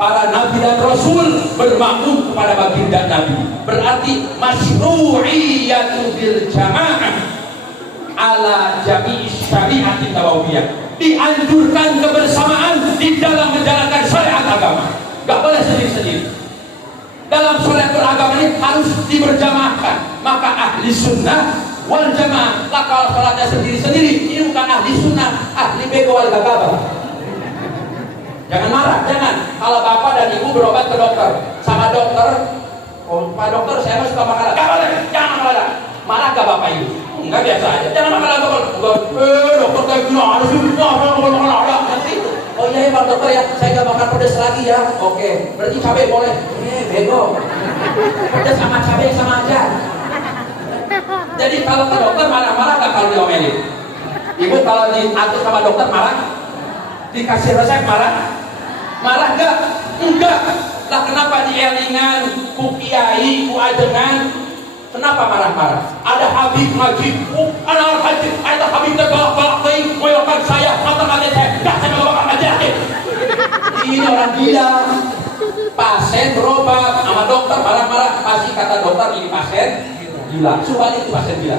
para nabi dan rasul bermakmum kepada baginda Nabi. Berarti masyru'iyatu bil jamaah ala jami'i syariatin nabawiyah. Dianjurkan kebersamaan di dalam menjalankan syariat agama. Gak boleh sendiri-sendiri. Dalam sholat beragama ini harus diberjamaahkan. Maka ahli sunnah wal jamaah. Lah kalau sholatnya sendiri-sendiri, ini bukan ahli sunnah, ahli bego wal gagabah. Jangan marah, jangan. Kalau bapak dan ibu berobat ke dokter, sama dokter, oh pak dokter saya suka makan. Gak boleh, jangan marah. Marah gak bapak ibu? Enggak, biasa aja. Jangan makan dokter. Dokter kayak gini harus oh iya pak dokter ya, saya gak makan pedas lagi ya. Oke, berarti cabai boleh. Bego. Pedas sama cabai sama aja. Jadi kalau ke dokter marah-marah gak kalau diomelin? Ibu kalau diatur sama dokter marah? Dikasih resep marah? Marah gak? Enggak. Lah kenapa dielingan, ku kiai, ku ajengan? Kenapa marah-marah? Ada Habib ngaji, anak haji, ada Habib terbalak-balak lagi, ngoyokan saya, mata-mata saya, gak saya gak bakal ngaji lagi. Ini orang gila. Pasien berobat sama dokter marah-marah, pasti kata dokter ini pasien gila. Subhan itu pasien gila.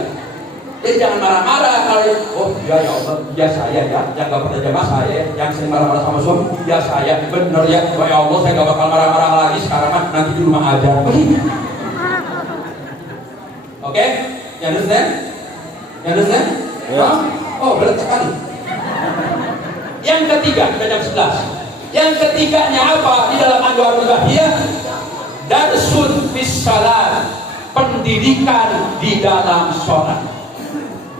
Jadi jangan marah-marah kalau oh ya Allah, ya saya ya, yang gak pernah jamaah saya, yang sering marah-marah sama suami, ya saya, bener ya, ya Allah saya gak bakal marah-marah lagi sekarang mah nanti di rumah aja. Oke, you understand? You understand? Yeah. Oh, berat sekali. Yang ketiga, kita jam 11. Yang ketiganya apa di dalam Anwarul Bahiyah? Darsun fis salat, pendidikan di dalam sholat.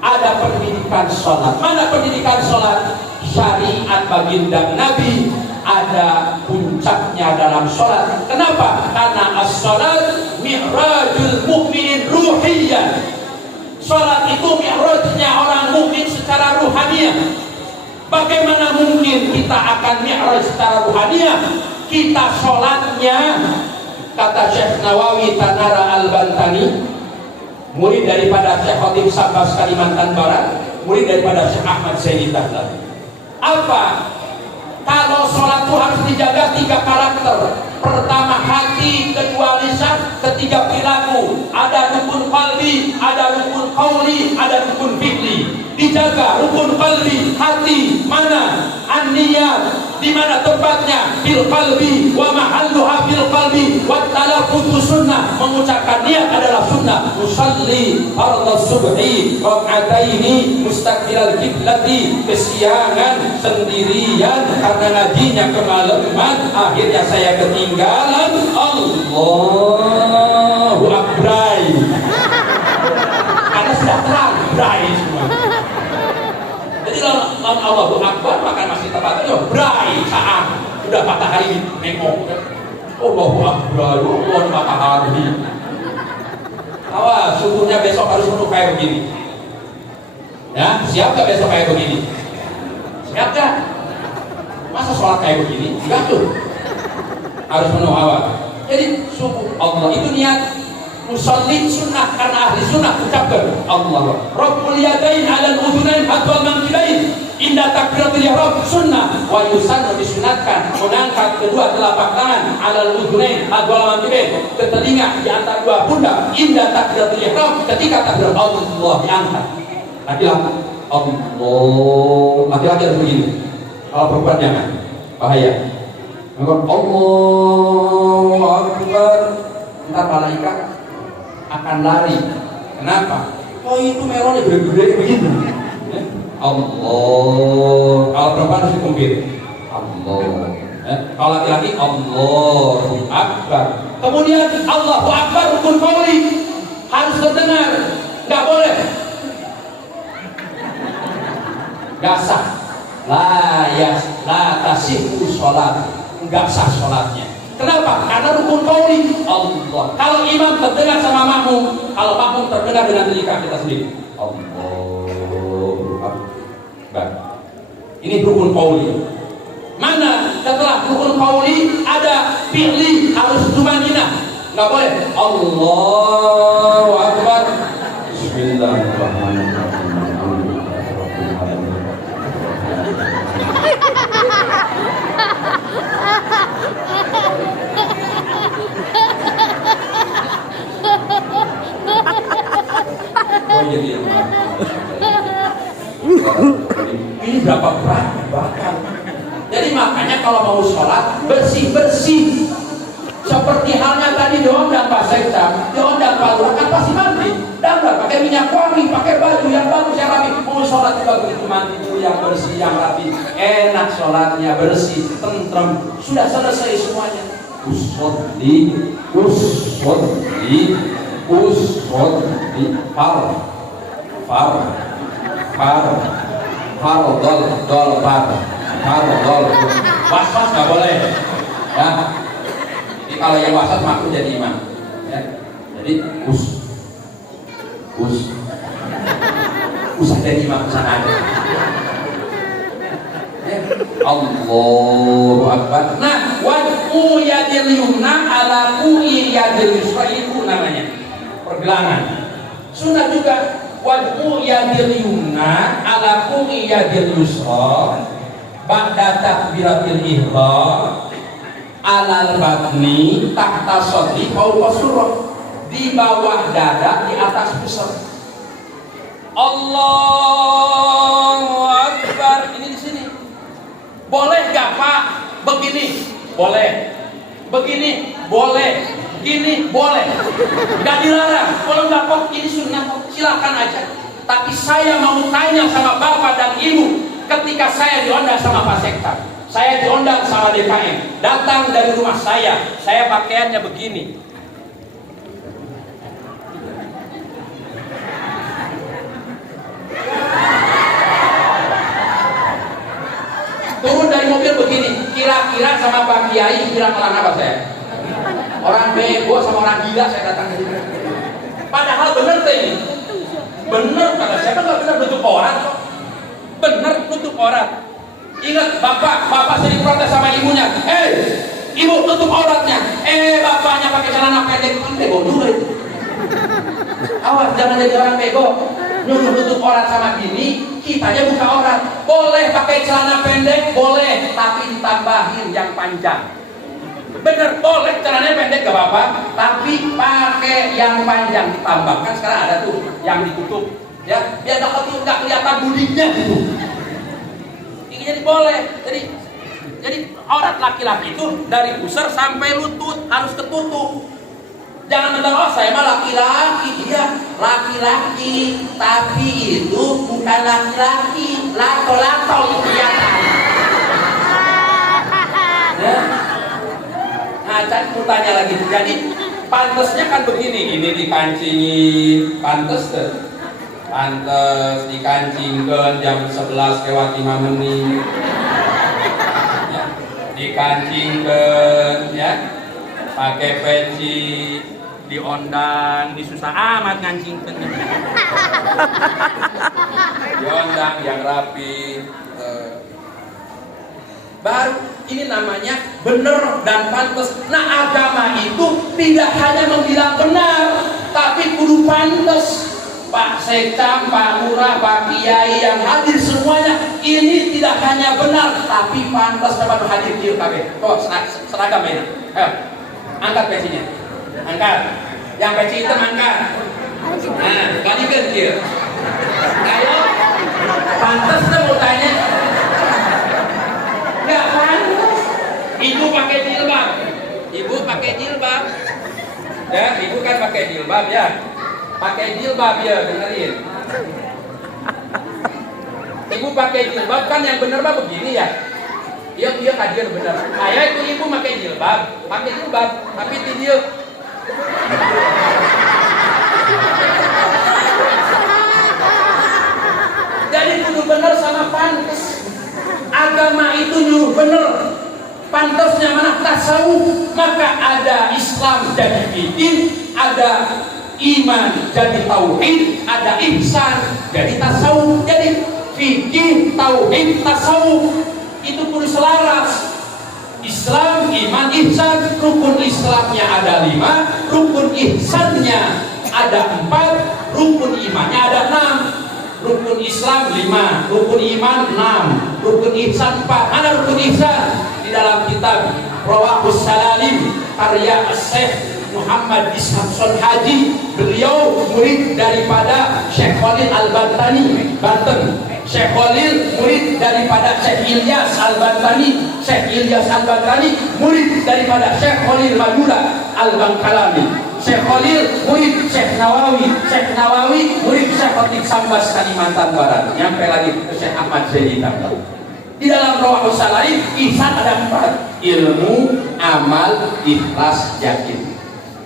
Ada pendidikan sholat. Mana pendidikan sholat? Syariat baginda Nabi ada puncaknya dalam sholat. Kenapa? Karena as-sholat mi'rajul mu'minin ruhiyyan. Sholat itu mi'rajnya orang mukmin secara ruhaniyah. Bagaimana mungkin kita akan mi'raj secara ruhaniyah? Kita sholatnya, kata Syekh Nawawi Tanara Al-Bantani, murid daripada Syekh Khatib Sabbas Kalimantan Barat, murid daripada Syekh Ahmad Zaini Dahlan. Apa? Kalau sholat itu harus dijaga 3 karakter. Pertama hati, kedua lisan, ketiga perilaku. Ada rukun qalbi, ada rukun qauli, ada rukun fi'li. Dijaga rukun qalbi, hati, mana? An-niyat, di mana tempatnya? Fil qalbi wa mahalluha fil qalbi wa talaffuz sunnah, mengucapkan niat adalah sunnah. Usalli fardhu subhi rak'ataini mustaqbilal qiblati, kesiangan sendirian karena ngajinya kemalaman, akhirnya saya ketinggalan. Allahu akbar. Karena sudah terang brai semua. Jadi lawan Allahu akbar maka masih tepatnya brai saat udah matahari nengok. Allahu akbar, Allahu matahari. Awas, subuhnya besok harus penuh kayak begini. Ya, siap gak besok kayak begini? Siap gak? Masa sholat kayak begini? Enggak tuh. Harus penuh awal. Jadi subuh Allah itu niat. Musalli sunnah, karena ahli sunnah ucapkan Allah Rabbul yadain alal udunain hadwal mankibain indah takbiratul ihram sunnah wa yusannu disunatkan mengangkat kedua telapak tangan alal udunain hadwal mankibain ke telinga di antara dua pundak indah takbiratul ihram ketika takbir Allah diangkat. Laki-laki Allah, laki-laki harus begini. Kalau perempuan jangan, bahaya. Allahu akbar, entar malaikat akan lari. Kenapa? Oh itu melonnya gede-gede begitu. Allah. Kalau perempuan harus dikumpir. Allah. Kalau laki-laki Allahu akbar. Kemudian Allahu akbar rukun qauli harus terdengar. Enggak boleh. Enggak sah. La tasihhu sholat. Enggak sah sholatnya. Kenapa? Karena rukun qauli Allah. Kalau imam terdengar sama makmum, kalau makmum terdengar dengan telinga kita sendiri. Allahu akbar. Ini rukun qauli. Mana setelah rukun qauli ada fi'li harus tumanina. Enggak boleh. Allahu akbar. Bismillahirrahmanirrahim. Oh iya dia. Ini berapa berat bakal. Jadi makanya kalau mau sholat bersih-bersih. Seperti halnya tadi diondang Pak Sekda, diondang Pak Lurah kan pasti mandi. Dan pakai minyak wangi, pakai baju yang bagus yang rapi. Mau sholat juga begitu mandi dulu yang bersih, yang rapi. Enak sholatnya bersih, tentrem. Sudah selesai semuanya. Usoddi, was-was nggak boleh ya. Jadi kalau yang wasat makhluk jadi imam ya. Jadi usah jadi imam sana aja ya. Allahu akbar. Nah, wa'u yadil yumna ala u'i yadil yusra itu namanya pergelangan. Sunnah juga wa'u yadil yumna ala u'i yadil yusra ba'da takbiratil ihram alal batni tahta sodri fauqa surah, di bawah dada di atas pusat. Allahu akbar. Ini di sini. Boleh gak Pak? Begini boleh. Begini boleh. Gini boleh. Gak dilarang. Kalau nggak kok ini sunnah kok silakan aja. Tapi saya mau tanya sama bapak dan ibu, ketika saya diundang sama Pak Sekda, saya diundang sama DKM, datang dari rumah saya pakaiannya begini. Turun dari mobil begini, kira-kira sama Pak Kiai bilang apa saya? Orang bego sama orang gila saya datang ke sini. Padahal bener tuh ini. Bener kata siapa nggak bener bentuk orang kok. Bener bentuk orang. Ingat bapak sering protes sama ibunya. Ibu tutup auratnya. Bapaknya pakai celana pendek, kan bego juga itu. Awas jangan jadi orang bego. Nyuruh tutup aurat sama gini, kitanya buka aurat. Boleh pakai celana pendek, boleh, tapi ditambahin yang panjang. Bener, boleh celananya pendek gak apa-apa, tapi pakai yang panjang ditambahkan. Sekarang ada tuh yang ditutup, ya biar nggak kelihatan budiknya gitu. Ini jadi boleh. Jadi Jadi aurat laki-laki itu dari pusar sampai lutut harus ketutup. Jangan bilang, oh saya mah laki-laki. Iya, laki-laki, tapi itu bukan laki-laki, lato-lato itu kelihatan. Ya. Nah, saya mau tanya lagi. Jadi pantesnya kan begini, ini dikancingi, pantes tuh. Pantes dikancingkan jam 11 lewat 5 menit. Ya. Dikancingkan ya. Pakai peci, diondang, disusah amat ngancingkan. Diondang yang rapi. Baru ini namanya benar dan pantas. Nah, agama itu tidak hanya membilang benar, tapi kudu pantas. Pak Sekam, Pak Lurah, Pak Kiai yang hadir semuanya, ini tidak hanya benar, tapi pantas dapat hadir di KB. Oh, seragam ini. Ayo, angkat pecinya. Angkat. Yang peci hitam angkat. Nah, balikan dia. Ayo, pantas tuh mau tanya. Nggak pantas. Ibu pakai jilbab. Ibu pakai jilbab. Ya, ibu kan pakai jilbab ya. Pakai jilbab ya, dengerin. Ibu pakai jilbab kan yang bener mah begini ya. Iya kajian bener. Ayah itu ibu pakai jilbab, tapi dia. Jadi kudu bener sama pantas. Agama itu nyuruh bener. Pantasnya mana? Tasawuf. Maka ada Islam jadi fikih, ada iman jadi tauhid, ada ihsan jadi tasawuf. Jadi fikih, tauhid, tasawuf itu kudu selaras. Islam, iman, ihsan. Rukun Islamnya ada 5, rukun ihsannya ada 4, rukun imannya ada 6. Rukun Islam 5, rukun iman 6, rukun ihsan 4. Mana rukun ihsan? Di dalam kitab Rawahus Salalim karya Syekh Muhammad Ishamson Haji, beliau murid daripada Syekh Khalil Al-Bantani, Banten. Syekh Khalil murid daripada Syekh Ilyas Al-Bantani. Syekh Ilyas Al-Bantani murid daripada Syekh Khalil Madura Al-Bangkalani. Syekh Khalil murid Syekh Nawawi. Syekh Nawawi murid Syekh Khatib Sambas Kalimantan Barat. Nyampe lagi ke Syekh Ahmad Zaini Tambang. Di dalam Rawahus Salalim ihsan ada 4: ilmu, amal, ikhlas, yakin.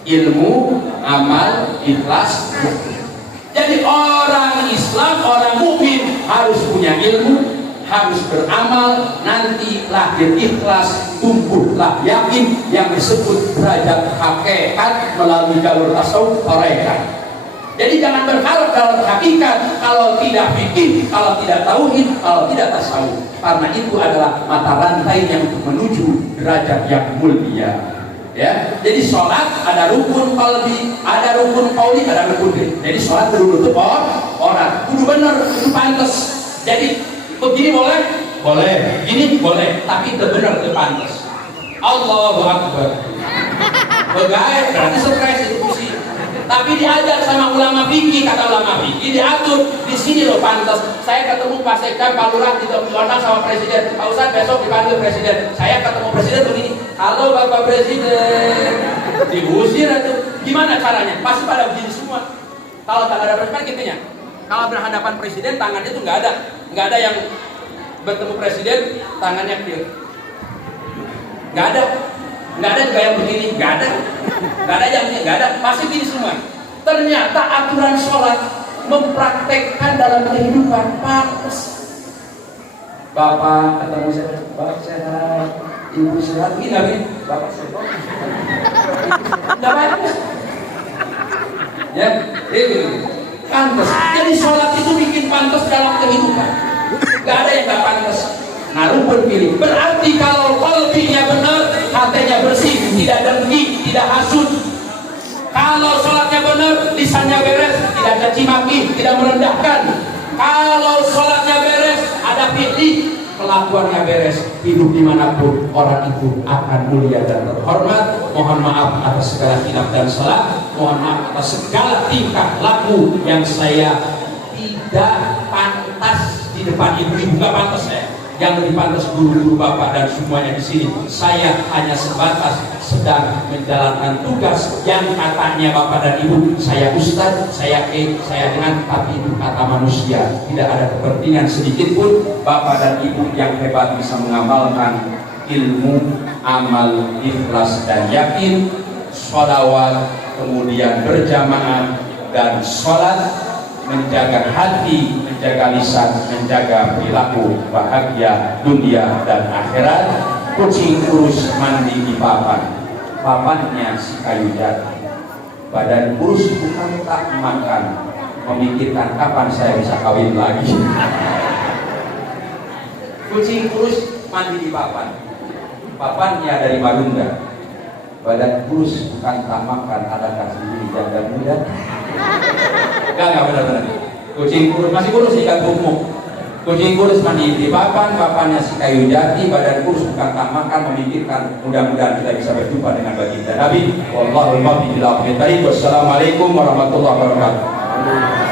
Ilmu, amal, ikhlas, yakin. Jadi orang Islam, orang mukmin harus punya ilmu, harus beramal, nanti lahir ikhlas, tumbuhlah yakin yang disebut derajat hakikat melalui jalur tasawuf tarekat. Jadi jangan berharap kalau hakikat, kalau tidak fikih, kalau tidak tauhid, kalau tidak tasawuf. Karena itu adalah mata rantai yang menuju derajat yang mulia. Ya, jadi sholat ada rukun qalbi, ada rukun qauli, ada rukun fi'li. Jadi sholat kudu nutup orang, kudu bener, kudu pantes. Jadi begini boleh, boleh, ini boleh, tapi itu bener, itu pantes. Allahu Akbar. Begai, berarti stres itu kursi. Tapi diajar sama ulama fikih, kata ulama fikih diatur di sini loh pantas. Saya ketemu Pak Sekam, Pak Lurah diundang sama Presiden. Pak Ustadz besok dipanggil Presiden. Saya ketemu Presiden begini, halo Bapak Presiden. Diusir itu. Gimana caranya? Pasti pada begini semua. Kalau tak ada presiden gitunya. Kalau berhadapan Presiden tangannya itu nggak ada yang bertemu Presiden tangannya kecil. Nggak ada juga yang begini, nggak ada yang begini, nggak ada, pasti gini semua. Ternyata aturan sholat mempraktekkan dalam kehidupan pantas. Bapak ketemu saya, Bapak sehat, Ibu sehat, ini lagi, Bapak sehat, nggak pantas. Ya, itu pantas. Jadi sholat itu bikin pantas dalam kehidupan. Nggak ada yang nggak pantas. Nah, rukun pilih. Berarti kalau qalbinya benar, hatinya bersih, tidak dengki, tidak hasud. Kalau sholatnya benar, lisannya beres, tidak caci maki, tidak merendahkan. Kalau sholatnya beres, ada fi'li, kelakuannya beres, hidup dimanapun orang itu akan mulia dan terhormat. Mohon maaf atas segala hilaf dan salah, mohon maaf atas segala tingkah laku yang saya tidak pantas di depan ibu-ibu, nggak pantas saya. Yang lebih pantas guru-guru bapak dan semuanya di sini. Saya hanya sebatas sedang menjalankan tugas yang katanya bapak dan ibu. Saya ustaz, saya saya dengan, tapi itu kata manusia. Tidak ada kepentingan sedikit pun. Bapak dan ibu yang hebat bisa mengamalkan ilmu, amal, ikhlas dan yakin, sholawat, kemudian berjamaah dan sholat, menjaga hati, menjaga lisan, menjaga perilaku, bahagia dunia dan akhirat. Kucing kurus mandi di papan, papannya si kayu jati. Badan kurus bukan tak makan, memikirkan kapan saya bisa kawin lagi. Kucing kurus mandi di papan, papannya dari Madunda. Badan kurus bukan tak makan, adakah sendiri janda muda? Enggak benar-benar. Kucing kurus, masih kurus ikan bumuk. Kucing kurus mandi di papan, papannya si kayu jati. Badan kurus bukan tak makan, memikirkan. Mudah-mudahan kita bisa berjumpa dengan baginda Nabi. Wallahul muwaffiq ila aqwamit thariq. Wassalamualaikum warahmatullahi wabarakatuh.